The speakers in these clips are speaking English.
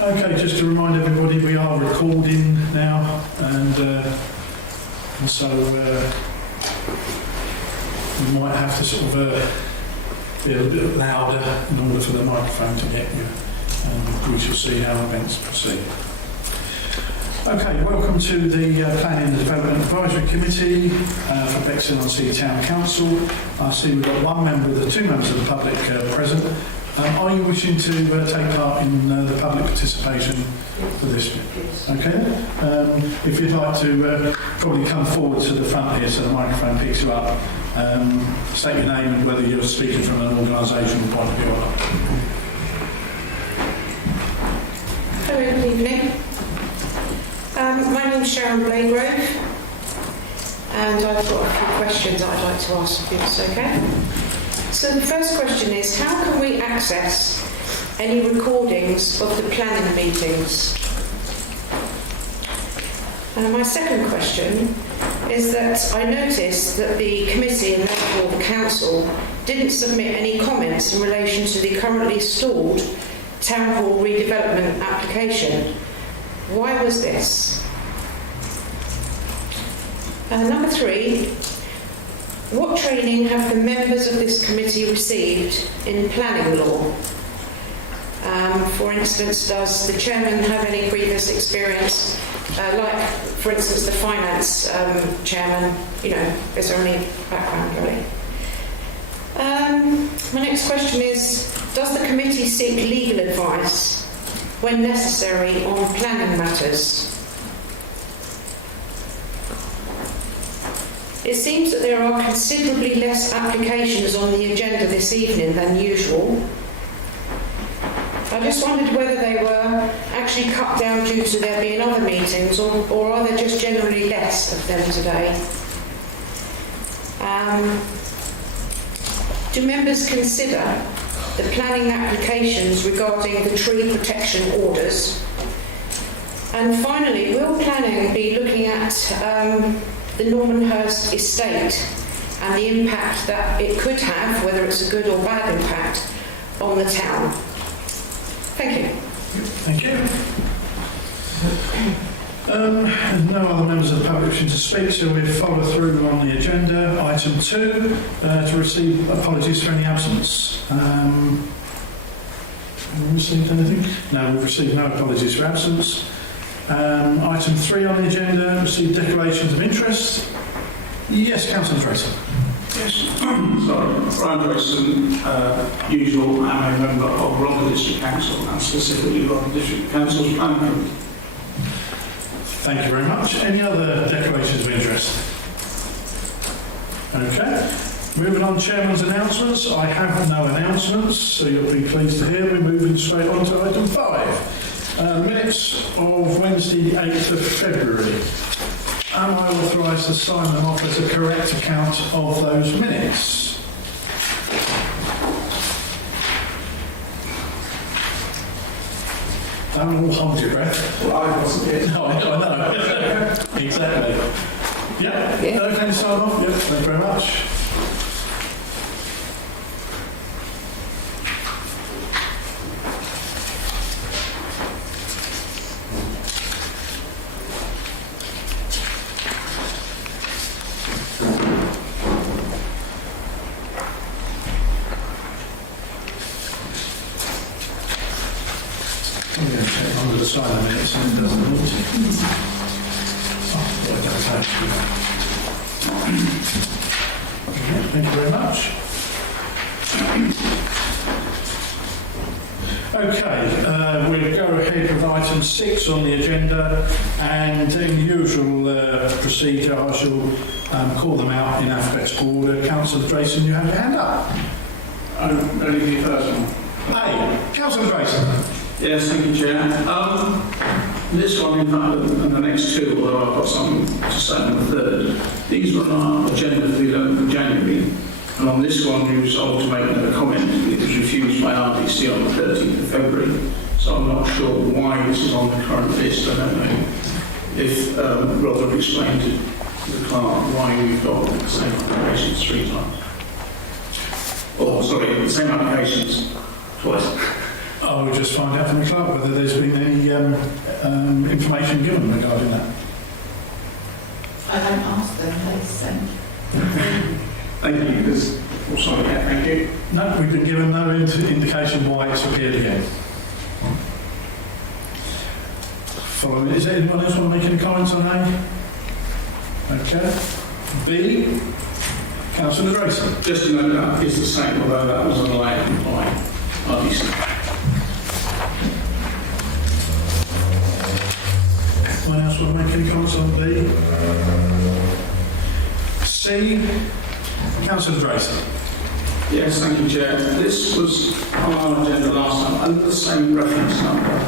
Okay, just to remind everybody, we are recording now, and so we might have to sort of be a bit louder in order for the microphone to get you, and we shall see how events proceed. Okay, welcome to the Planning and Development Advisory Committee for Bexhill-on-Sea Town Council. I see we've got one member of the two members of the public present. Are you wishing to take part in the public participation for this bit? Okay. If you'd like to probably come forward to the front here so the microphone picks you up, state your name and whether you're speaking from an organisational point of view or not. Hello, good evening. My name is Sharon Blagrove, and I've got a few questions that I'd like to ask if it's okay. So the first question is, how can we access any recordings of the planning meetings? And my second question is that I noticed that the committee and therefore the council didn't submit any comments in relation to the currently stalled town hall redevelopment application. Why was this? Number three, what training have the members of this committee received in planning law? For instance, does the chairman have any previous experience, like, for instance, the finance chairman? You know, is there any background really? My next question is, does the committee seek legal advice when necessary on planning matters? It seems that there are considerably less applications on the agenda this evening than usual. I just wondered whether they were actually cut down due to there being other meetings, or are there just generally less of them today? Do members consider the planning applications regarding the tree protection orders? And finally, will planning be looking at the Normanhurst estate and the impact that it could have, whether it's a good or bad impact, on the town? Thank you. Thank you. No other members of the public wishing to speak, so we'll follow through on the agenda. Item 2, to receive apologies for any absence. Have we received anything? No, we've received no apologies for absence. Item 3 on the agenda, receive declarations of interest. Yes, Councillor Tracy. Yes, sorry, Brian Grayson, usual, I'm a member of Rother District Council, and specifically Rother District Council's Planning Committee. Thank you very much. Any other declarations of interest? Okay. Moving on, Chairman's announcements. I have no announcements, so you'll be pleased to hear we're moving straight on to item 5. Minutes of Wednesday, the 8th of February. Am I authorised to sign them off as a correct account of those minutes? Don't all hold your breath. Well, I wasn't here. No, I know. Exactly. Yeah? Okay, sign off? Yeah, thank you very much. I'm going to check under the sign of minutes and it doesn't want to. Oh, well, that's actually. Thank you very much. Okay, we'll go ahead with item 6 on the agenda, and in the usual procedure, I shall call them out in alphabetical order. Councillor Drayson, you have your hand up. I'm ready for your first one. Hey, Councillor Drayson. Yes, thank you, Chair. This one, in fact, and the next two, although I've got something to say on the third, these were on our agenda for the 11th of January, and on this one we resolved to make another comment. It was refused by RDC on the 13th of February, so I'm not sure why this is on the current list. I don't know if Rother explained to the clerk why we've got the same applications 3 times. Oh, sorry, the same applications twice. I will just find out from the clerk whether there's been any information given regarding that. I don't ask them, they send. Thank you. There's also, yeah, thank you. No, we've been given no indication why it's appeared again. Following, is there anyone else want to make any comments on A? Okay. B, Councillor Drayson. Just to note that is the same, although that was allowed by RDC. Anyone else want to make any comments on B? C, Councillor Drayson. Yes, thank you, Chair. This was on our agenda last time under the same reference number,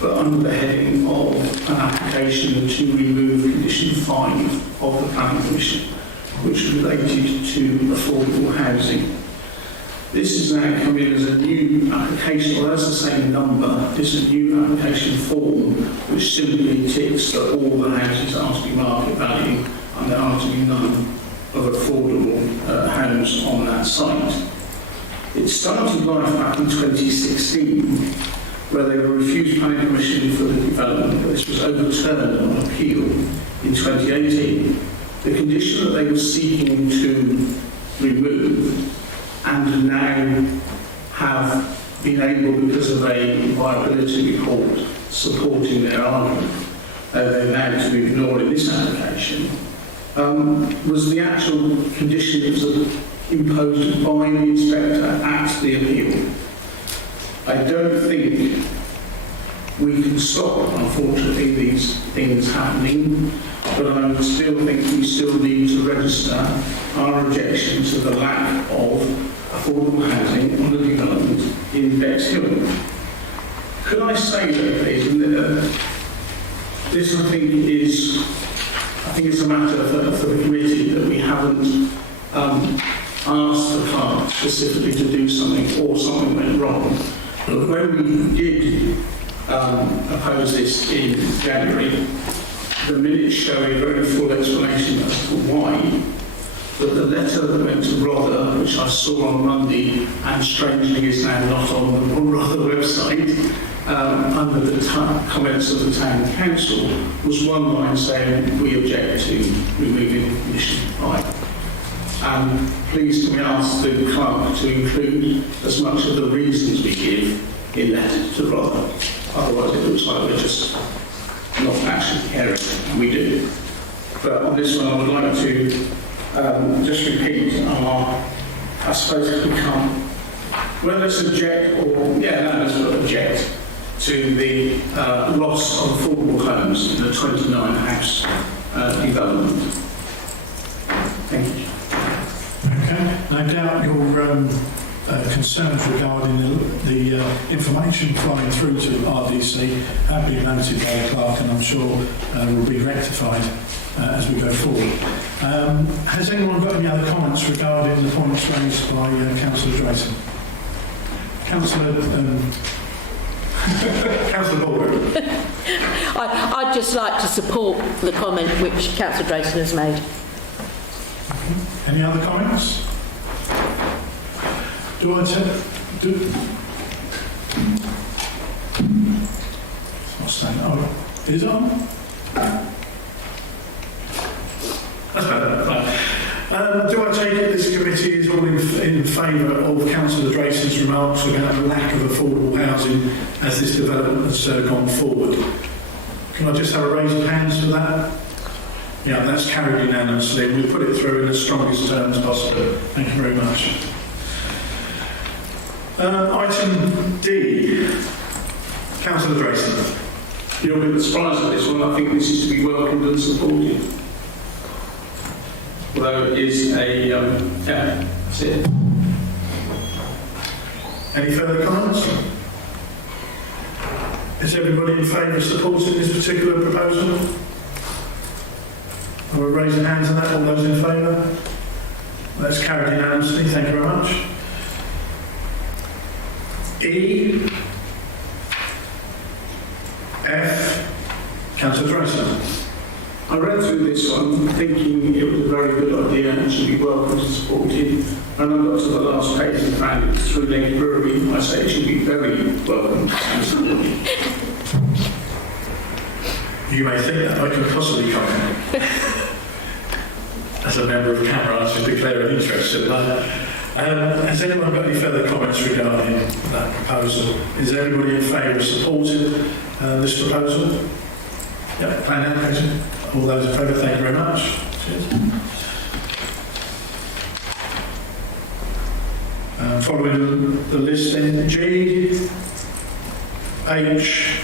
but under the heading of an application to remove condition 5 of the Planning Commission, which related to affordable housing. This has now come in as a new application, well, that's the same number, it's a new application form which simply ticks that all the houses are to be market value and there are to be none of affordable homes on that site. It started life back in 2016, where they were refused planning permission for the development, but this was overturned on appeal in 2018. The condition that they were seeking to remove and now have been able, because of a viability report supporting their argument, they're now to ignore in this application, was the actual condition that was imposed by the inspector at the appeal. I don't think we can stop, unfortunately, these things happening, but I would still think we still need to register our objection to the lack of affordable housing on the development in Bexhill. Could I say that, please, this I think it's a matter for the committee that we haven't asked the clerk specifically to do something or something went wrong. But when we did oppose this in January, the minutes show a very full explanation as to why. But the letter that went to Rother, which I saw on Monday, and strangely is now not on the Rother website, under the comments of the Town Council, was one line saying, we object to removing condition 5. And please can we ask the clerk to include as much of the reasons we give in that to Rother. Otherwise it looks like we're just not actually caring, and we do. But on this one I would like to just repeat I suppose we can't, whether it's object or, let's object to the loss of affordable homes in the 29 house development. Thank you. Okay, no doubt your concerns regarding the information flowing through to RDC have been noted by the clerk, and I'm sure will be rectified as we go forward. Has anyone got any other comments regarding the points raised by Councillor Drayson? Councillor Councillor Baldwin. I'd just like to support the comment which Councillor Drayson has made. Any other comments? Do I take... It's not saying... Oh, is it on? That's better. Right. Do I take it this committee is all in favour of Councillor Drayson's remarks about the lack of affordable housing as this development has gone forward? Can I just have a raise of hands for that? Yeah, that's carried unanimously. We'll put it through in the strongest terms possible. Thank you very much. Item D. Councillor Drayson. You'll be surprised at this one. I think this is to be welcomed and supported. Although it is a, that's it. Any further comments? Is everybody in favour of supporting this particular proposal? I will raise your hands on that. All those in favour? That's carried unanimously. Thank you very much. E. F. Councillor Drayson. I read through this one thinking it was a very good idea planning should be welcomed and supported. And I got to the last page and found it's three-legged brewery. I say it should be very welcomed and supported. You may think that I could possibly comment as a member of Camera to declare an interest in that. Has anyone got any further comments regarding that proposal? Is everybody in favour of supporting this proposal? Yep, plan application. All those in favour, thank you very much. Cheers. Following the list then, G, H,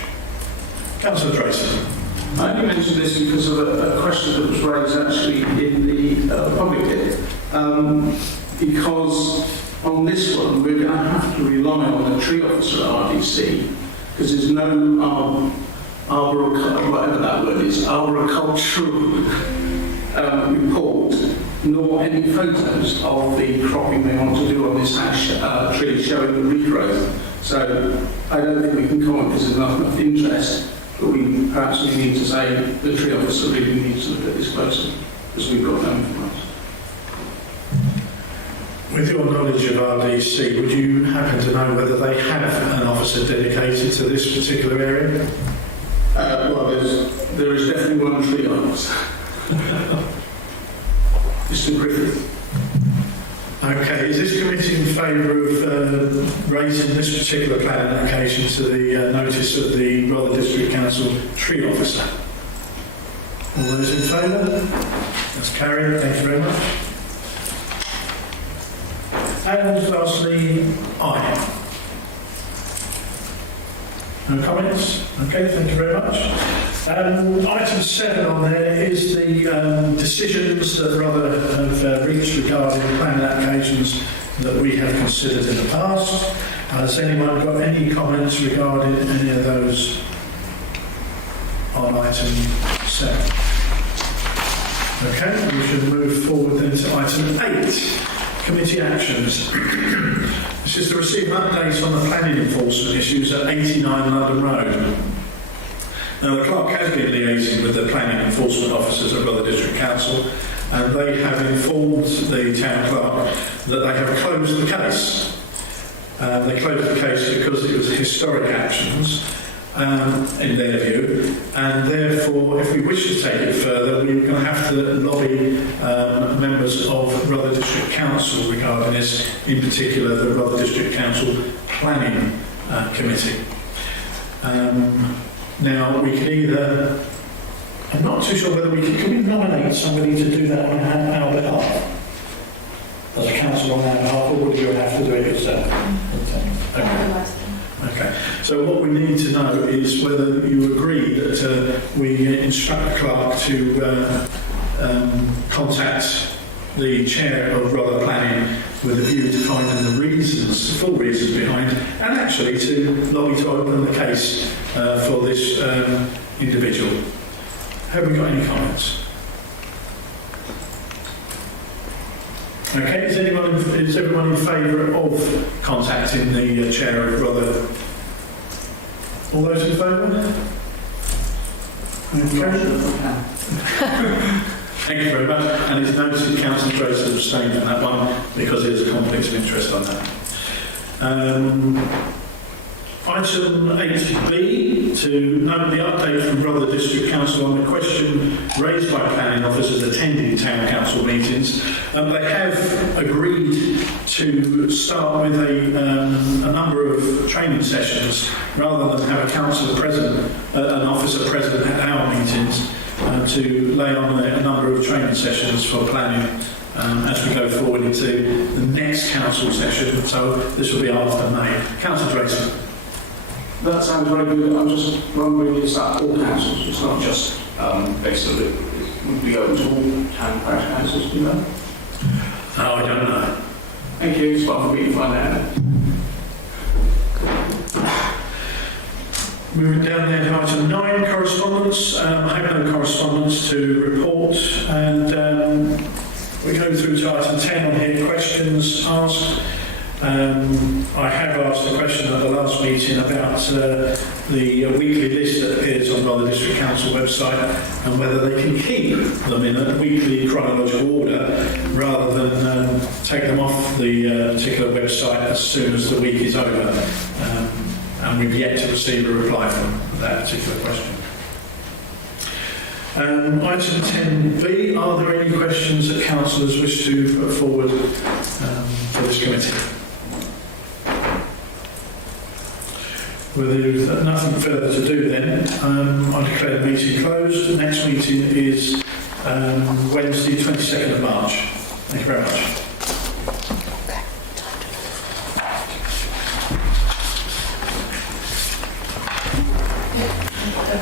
Councillor Tracy. I only mentioned this because of a question that was raised actually in the public here. Because on this one, we're going to have to rely on the tree officer at RDC, because there's no whatever that word is, arboricultural report, nor any photos of the cropping they want to do on this ash tree showing the regrowth. So I don't think we can comment because there's not enough interest, but we perhaps need to say the tree officer really needs to look at this closer, because we've got no information. With your knowledge of RDC, would you happen to know whether they have an officer dedicated to this particular area? Well, there is definitely one tree officer. Mr. Griffith. Okay, is this committee in favour of raising this particular plan application to the notice of the Rother District Council tree officer? All those in favour? That's carried, thank you very much. And lastly, I. No comments? Okay, thank you very much. Item 7 on there is the decisions that Rother have reached regarding planning applications that we have considered in the past. Has anyone got any comments regarding any of those on item 7? Okay, we should move forward then to item 8. Committee actions. This is to receive updates on the planning enforcement issues at 89 London Road. Now, the clerk has been liaising with the planning enforcement officers at Rother District Council, and they have informed the town clerk that they have closed the case. They closed the case because it was historic actions, in their view, and therefore, if we wish to take it further, we're going to have to lobby members of Rother District Council regarding this, in particular the Rother District Council Planning Committee. Now, we can either, I'm not too sure whether can we nominate somebody to do that on our behalf? As a council on our behalf, or would you have to do it yourself? Okay. Okay, so what we need to know is whether you agree that we instruct the clerk to contact the chair of Rother Planning with a view to finding the reasons, the full reasons behind, and actually to lobby to open the case for this individual. Have we got any comments? Okay, is everyone in favour of contacting the chair of Rother? All those in favour? Okay. Thank you very much. And it's noted Councillor Tracy abstained on that one because there's a conflict of interest on that. Item 8B, to note the update from Rother District Council on the question raised by planning officers attending town council meetings. They have agreed to start with a number of training sessions rather than have a councillor present, an officer present at our meetings, to lay on a number of training sessions for planning as we go forward into the next council session. So this will be after May. Councillor Tracy. That sounds very good. I'm just wondering, is that all councils? It's not just Bexhill. It would be open to all town parish councils, do you know? Oh, I don't know. Thank you. It's fine for me to find out. Moving down there to item 9, correspondence. I have no correspondence to report, and we go through to item 10 on here, questions asked. I have asked a question at the last meeting about the weekly list that appears on Rother District Council website and whether they can keep them in a weekly chronological order rather take them off the particular website as soon as the week is over. And we've yet to receive a reply from that particular question. Item 10B, are there any questions that councillors wish to put forward for this committee? Well, there's nothing further to do then. I declare the meeting closed. Next meeting is Wednesday, 22nd of March. Thank you very much.